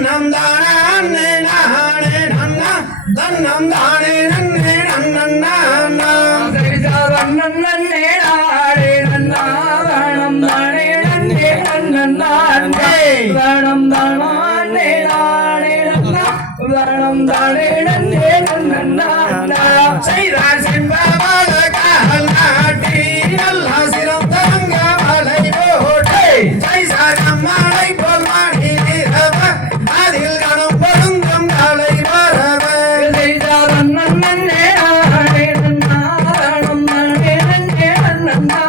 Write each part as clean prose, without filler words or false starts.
தன்னம் தானே நானே நன்னா தன்னம் தானே நன்னே நன்னா நன்னே நானே நன்னா தன்னம் தானே நன்னே நன்னா தன்னம் தானே நானே நன்னா தன்னம் தானே நன்னே நன்னா செய்தார் செல்வமான கால் நாட்டி நல்லா சிறந்தங்க மலை போட்டே செய்தார் அம்மாளை போல் மாடி நிறவ அதில் கணம் பொருந்தும் நாளை வரவ செய்தார் அண்ணன் நன்னே நானே நன்னா தனம் தானே நன்னே நன்னா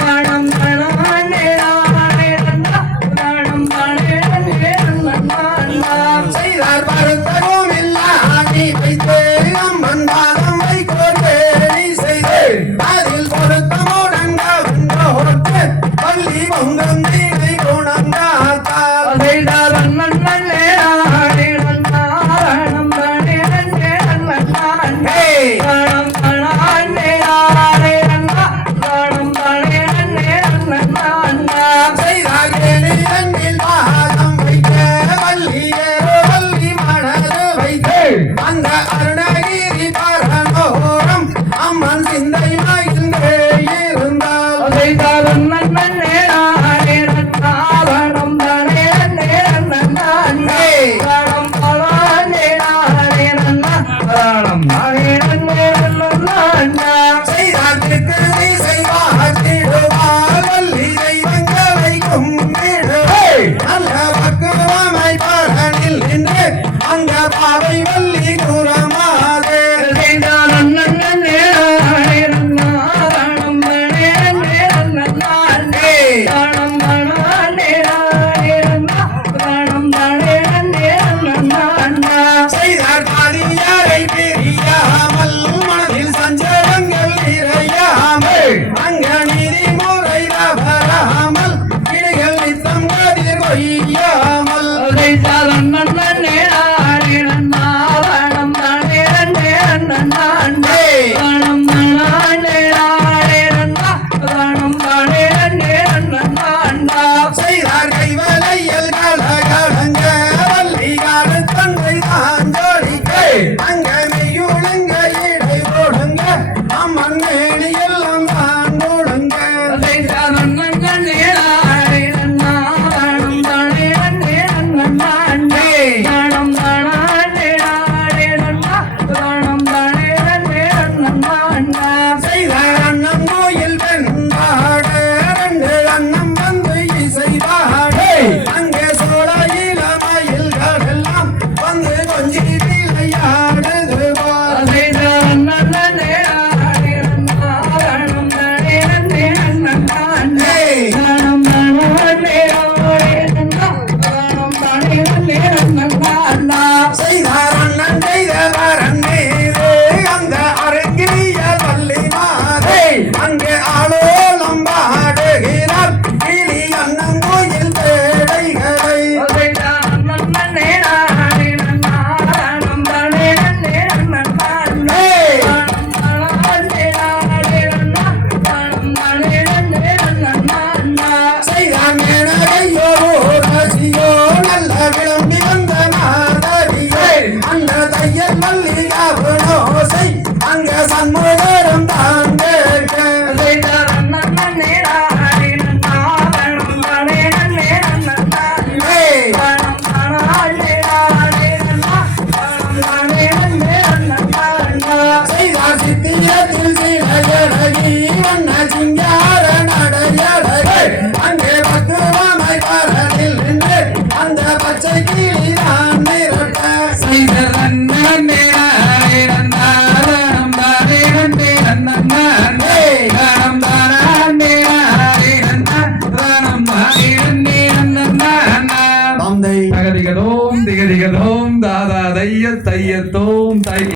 தனம் தானே நானே நன்னா தனம் தானே நன்னே நன்னா செய்தார் பருத்தவும் இல்லாமி வைத்து அம்மன் பாதம் வைக்கோட்டே நீ செய்து அதில் பொருத்தமுடன் கவர்ந்தோட்டு பள்ளி பொங்கும் தீனை குணங்காத்தால் செய்தார் அண்ணன் நன்னே நானே நன்னா தனம் தானே நன்னே நன்னா தனம் தானே நானே நன்னா தனம் தானே நன்னே நன்னா செய்தார் எண்ணில் பாதம் வைக்க வள்ளியேரோ வள்ளி மணல் வைத்து அந்த அருணகிரி பரமோரம் அம்மன் சிந்தை மகிழ்ந்தே இருந்தால் செய்தார் அண்ணன் நன்னே நானே நன்னா தனம் தானே நன்னே நன்னா தனம் தானே நானே நன்னா தனம் தானே நன்னே நன்னா செய்தார் திருக்கதி செய்வார் வள்ளி தெய்வங்களை கும்பிடு நல்ல பக்குவமை பழனில் நின்று அங்க பாவை வள்ளி குரமாதே செய்தார் அண்ணன் நன்னே நானே நன்னா தனம் தானே நன்னே நன்னா